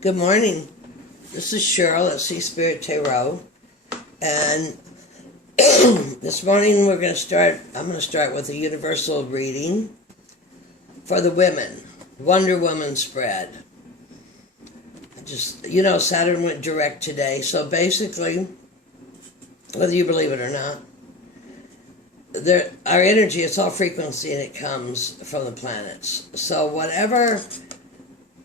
Good morning. This is Cheryl at Sea Spirit Tarot, and this morning I'm going to start with a universal reading for the women, Wonder Woman spread. Saturn went direct today, so basically, whether you believe it or not, our energy, it's all frequency and it comes from the planets. So whatever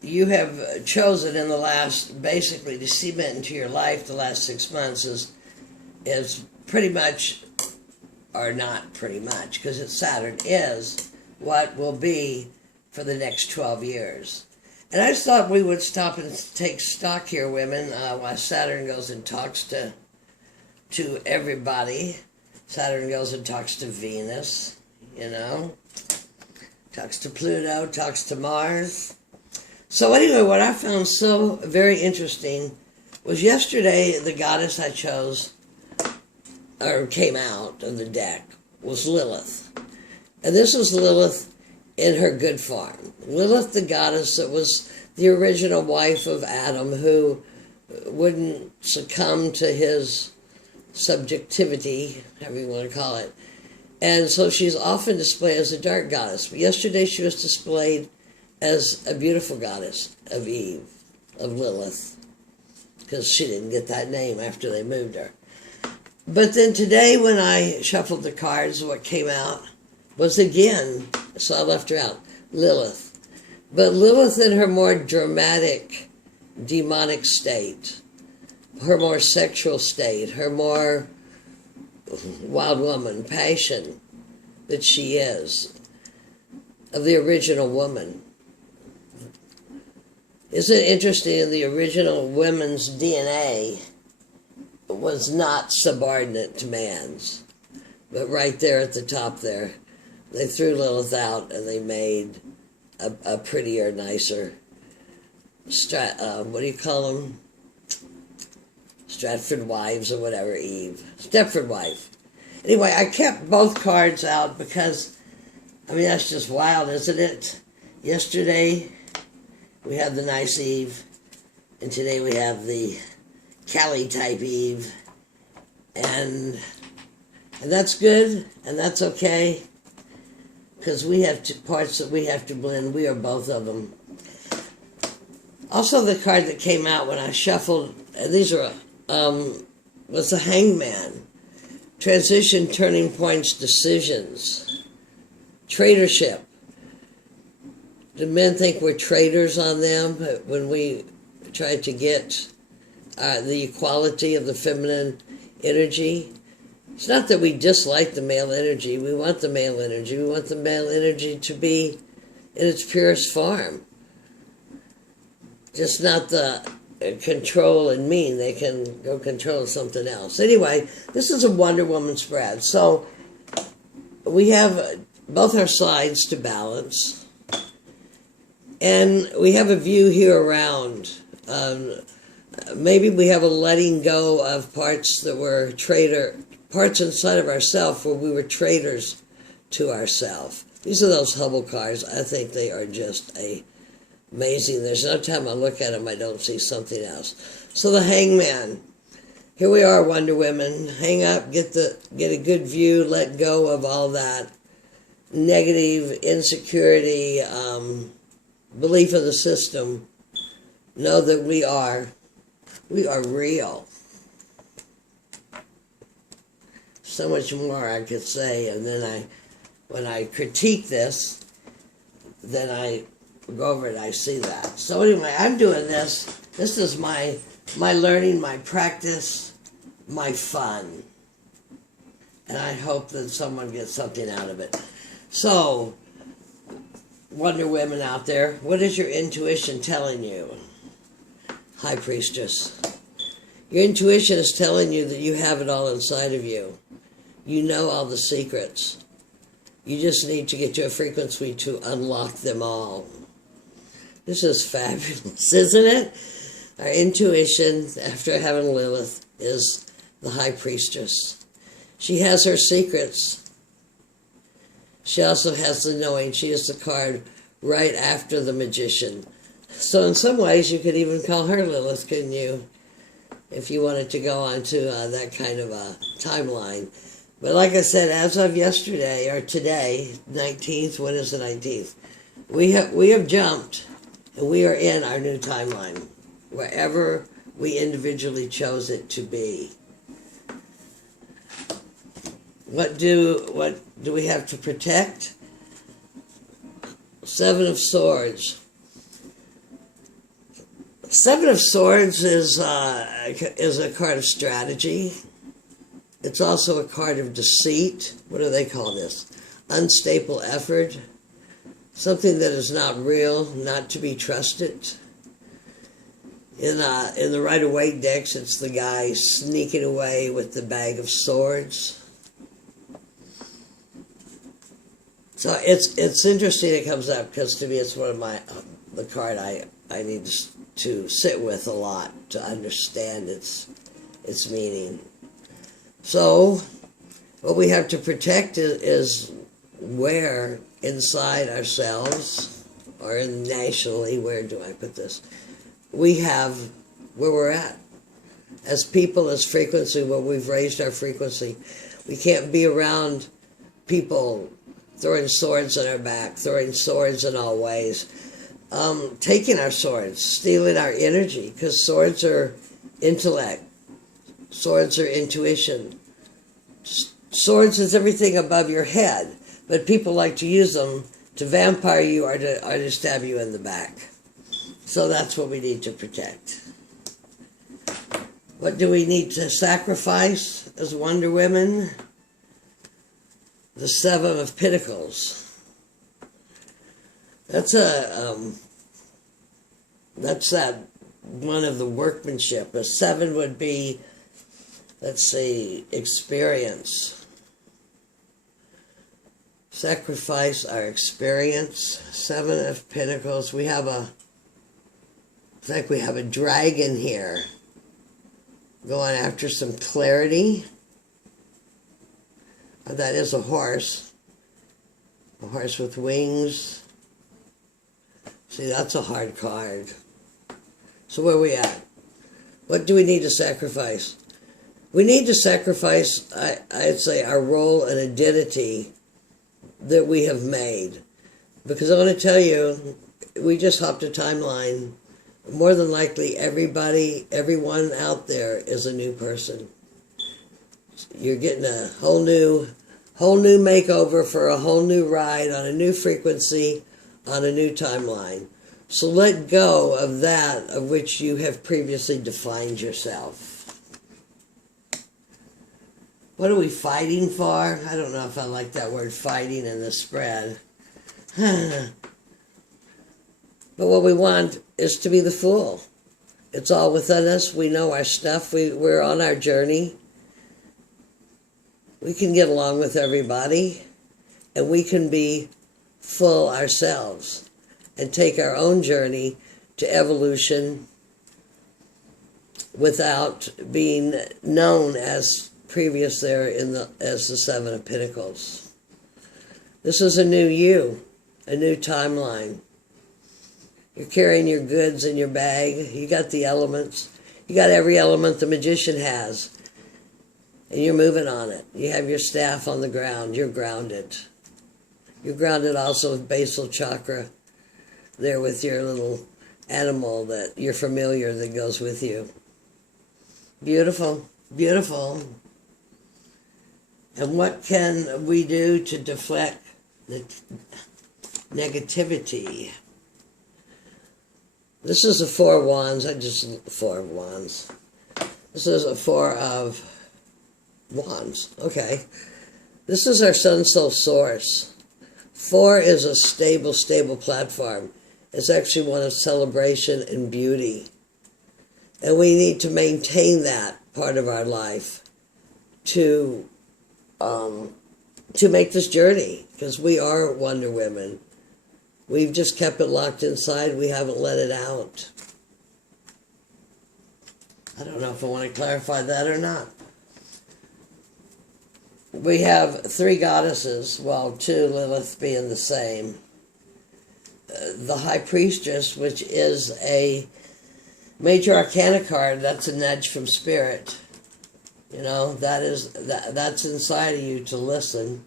you have chosen in the last, basically to cement into your life the last 6 months is pretty much, or not pretty much, because it's Saturn, is what will be for the next 12 years. And I just thought we would stop and take stock here, women, while Saturn goes and talks to everybody. Saturn goes and talks to Venus, talks to Pluto, talks to Mars. So anyway, what I found so very interesting was yesterday the goddess I chose, or came out of the deck, was Lilith. And this was Lilith in her good form. Lilith, the goddess that was the original wife of Adam, who wouldn't succumb to his subjectivity, however you want to call it. And so she's often displayed as a dark goddess. But yesterday she was displayed as a beautiful goddess of Eve, of Lilith, because she didn't get that name after they moved her. But then today when I shuffled the cards, what came out was again, so I left her out, Lilith. But Lilith in her more dramatic, demonic state, her more sexual state, her more wild woman, passion that she is, of the original woman. Isn't it interesting, the original women's DNA was not subordinate to man's. But right there at the top there, they threw Lilith out and they made a prettier, nicer, what do you call them? Stratford wives or whatever, Eve. Stepford wife. Anyway, I kept both cards out because, that's just wild, isn't it? Yesterday, we had the nice Eve, and today we have the Callie-type Eve, and that's good, and that's okay, because we have parts that we have to blend. We are both of them. Also, the card that came out when I shuffled, and these are, was the Hangman. Transition, turning points, decisions, traitorship. Do men think we're traitors on them when we try to get the equality of the feminine energy? It's not that we dislike the male energy. We want the male energy. We want the male energy to be in its purest form. Just not the control and mean. They can go control something else. Anyway, this is a Wonder Woman spread. So we have both our sides to balance. And we have a view here around. Maybe we have a letting go of parts that were parts inside of ourselves where we were traitors to ourselves. These are those Hubble cards. I think they are just amazing. There's no time I look at them I don't see something else. So the Hangman. Here we are, Wonder Women. Hang up, get a good view, let go of all that negative insecurity, belief in the system. Know that we are real. So much more I could say, and then when I critique this, then I go over it, I see that. So anyway, I'm doing this. This is my learning, my practice, my fun. And I hope that someone gets something out of it. So, Wonder Women out there, what is your intuition telling you? High Priestess. Your intuition is telling you that you have it all inside of you. You know all the secrets. You just need to get to a frequency to unlock them all. This is fabulous, isn't it? Our intuition, after having Lilith, is the High Priestess. She has her secrets. She also has the knowing. She is the card right after the Magician. So in some ways, you could even call her Lilith, couldn't you? If you wanted to go on to that kind of a timeline. But like I said, as of yesterday, or today, 19th, when is the 19th? We have jumped, and we are in our new timeline, wherever we individually chose it to be. What do we have to protect? Seven of Swords. Seven of Swords is a card of strategy. It's also a card of deceit. What do they call this? Unstable effort. Something that is not real, not to be trusted. In the Rider-Waite decks, it's the guy sneaking away with the bag of swords. So it's interesting it comes up, because to me it's one of the card I need to sit with a lot to understand its meaning. So what we have to protect is where inside ourselves, or nationally, where do I put this? We have where we're at. As people, as frequency, where we've raised our frequency. We can't be around people throwing swords in our back, throwing swords in all ways, taking our swords, stealing our energy, because swords are intellect, swords are intuition. Swords is everything above your head, but people like to use them to vampire you or to stab you in the back. So that's what we need to protect. What do we need to sacrifice as Wonder Women? The Seven of Pentacles. That's that one of the workmanship. A seven would be, let's see, experience. Sacrifice our experience. Seven of Pentacles. We have it's like we have a dragon here. Going after some clarity. That is a horse. A horse with wings. See, that's a hard card. So where are we at? What do we need to sacrifice? We need to sacrifice, I'd say, our role and identity that we have made. Because I want to tell you, we just hopped a timeline. More than likely, everyone out there is a new person. You're getting a whole new makeover for a whole new ride on a new frequency, on a new timeline. So let go of that of which you have previously defined yourself. What are we fighting for? I don't know if I like that word fighting in the spread. But what we want is to be the Fool. It's all within us. We know our stuff. We're on our journey. We can get along with everybody, and we can be full ourselves and take our own journey to evolution without being known as previous there as the Seven of Pentacles. This is a new you, a new timeline. You're carrying your goods in your bag. You got the elements. You got every element the magician has. And you're moving on it. You have your staff on the ground. You're grounded. You're grounded also with basal chakra. There with your little animal that you're familiar that goes with you. Beautiful. Beautiful. And what can we do to deflect the negativity? This is a Four of Wands. Four of Wands. This is a Four of Wands. Okay. This is our Sun Soul Source. Four is a stable platform. It's actually one of celebration and beauty. And we need to maintain that part of our life to make this journey, because we are Wonder Women. We've just kept it locked inside. We haven't let it out. I don't know if I want to clarify that or not. We have three goddesses, well, two, Lilith being the same. the High Priestess, which is a major arcana card. That's a nudge from Spirit. That's inside of you to listen.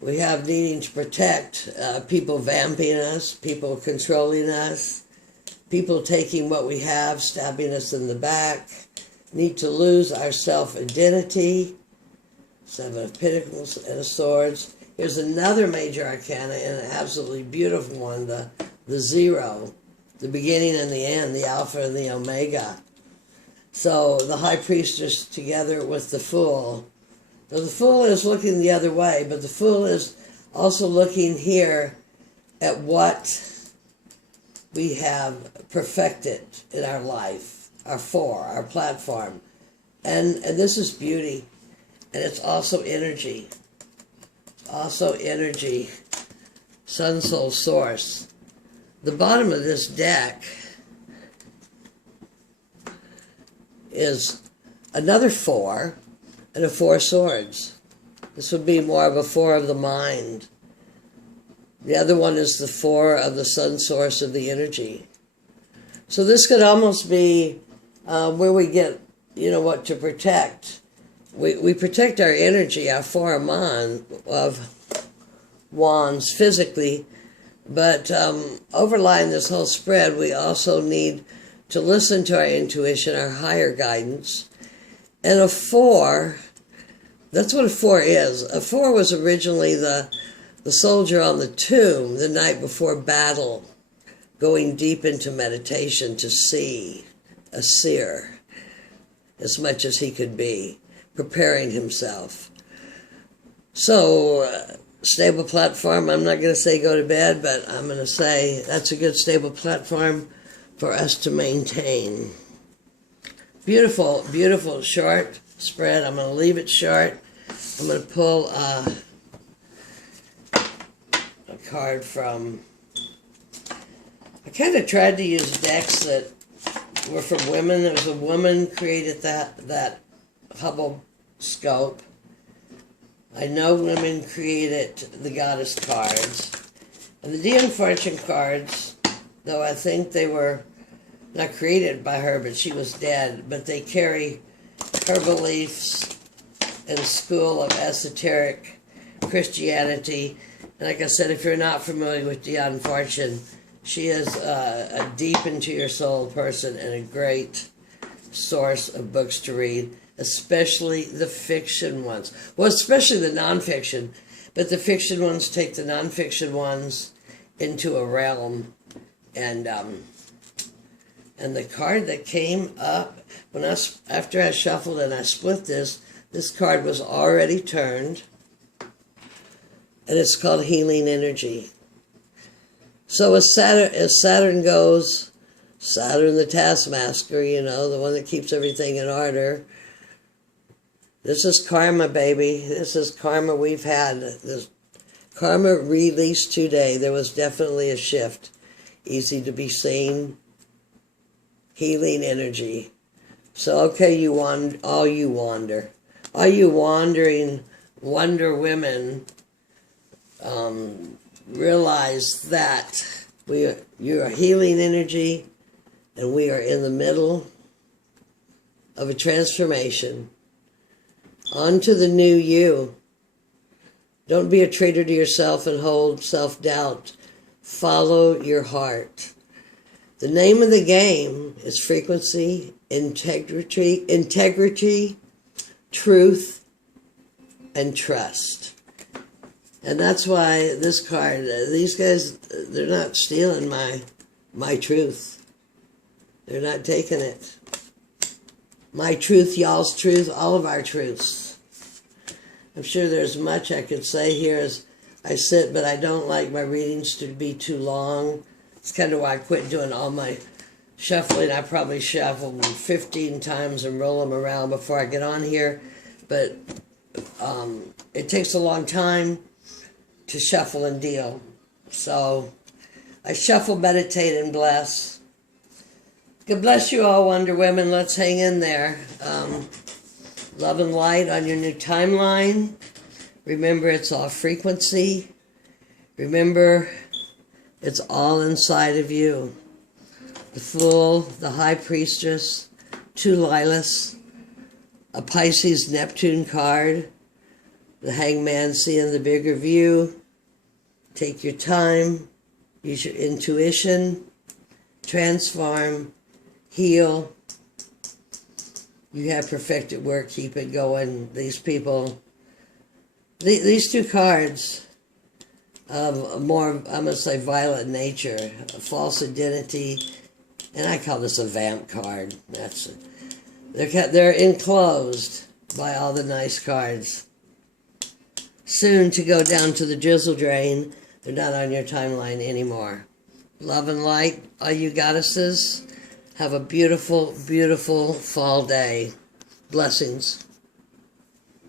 We have needing to protect, people vamping us, people controlling us, people taking what we have, stabbing us in the back, need to lose our self-identity. Seven of Pentacles and of Swords. Here's another major arcana and an absolutely beautiful one, the Zero, the beginning and the end, the Alpha and the Omega. So the High Priestess together with the Fool. Now, the Fool is looking the other way, but the Fool is also looking here at what we have perfected in our life, our platform. And this is beauty, and it's also energy. Also energy, Sun, Soul, Source. The bottom of this deck is another 4 and a 4 of Swords. This would be more of a 4 of the mind. The other one is the 4 of the Sun, Source of the energy. So this could almost be where we get, what to protect. We protect our energy, our 4 of Wands physically, but overlying this whole spread, we also need to listen to our intuition, our higher guidance. And a 4, that's what a 4 is. A 4 was originally the soldier on the tomb the night before battle, going deep into meditation to see, a seer, as much as he could be, preparing himself. So, stable platform, I'm not going to say go to bed, but I'm going to say that's a good stable platform for us to maintain. Beautiful, beautiful short spread. I'm going to leave it short. I'm going to pull a card from... I kind of tried to use decks that were from women. There was a woman created that Hubble scope. I know women created the goddess cards. And the DM Fortune cards, though I think they were not created by her, but she was dead, but they carry her beliefs and school of esoteric Christianity. And like I said, if you're not familiar with DM Fortune, she is a deep into your soul person and a great source of books to read, especially the fiction ones. Well, especially the nonfiction, but the fiction ones take the nonfiction ones into a realm. And the card that came up after I shuffled and I split this card was already turned, and it's called Healing Energy. So as Saturn goes, Saturn the taskmaster, the one that keeps everything in order. This is karma, baby. This is karma we've had. This karma released today. There was definitely a shift. Easy to be seen. Healing energy. So, okay, all you wander. All you wandering Wonder Women, realize that you're a healing energy, and we are in the middle of a transformation. On to the new you. Don't be a traitor to yourself and hold self-doubt. Follow your heart. The name of the game is frequency, integrity, truth, and trust. And that's why this card, these guys, they're not stealing my truth. They're not taking it. My truth, y'all's truth, all of our truths. I'm sure there's much I could say here as I sit, but I don't like my readings to be too long. It's kind of why I quit doing all my shuffling. I probably shuffle them 15 times and roll them around before I get on here. But it takes a long time to shuffle and deal. So I shuffle, meditate, and bless. God bless you all, Wonder Women. Let's hang in there. Love and light on your new timeline. Remember, it's all frequency. Remember, It's all inside of you. The Fool, the High Priestess, 2 Lilas, a Pisces Neptune card, the Hangman seeing the bigger view. Take your time, use your intuition, transform, heal. You have perfected work, keep it going. These people, these 2 cards of more, I'm going to say, violent nature, a false identity, and I call this a vamp card. That's it. They're enclosed by all the nice cards. Soon to go down to the drizzle drain. They're not on your timeline anymore. Love and light, all you goddesses. Have a beautiful, beautiful fall day. Blessings.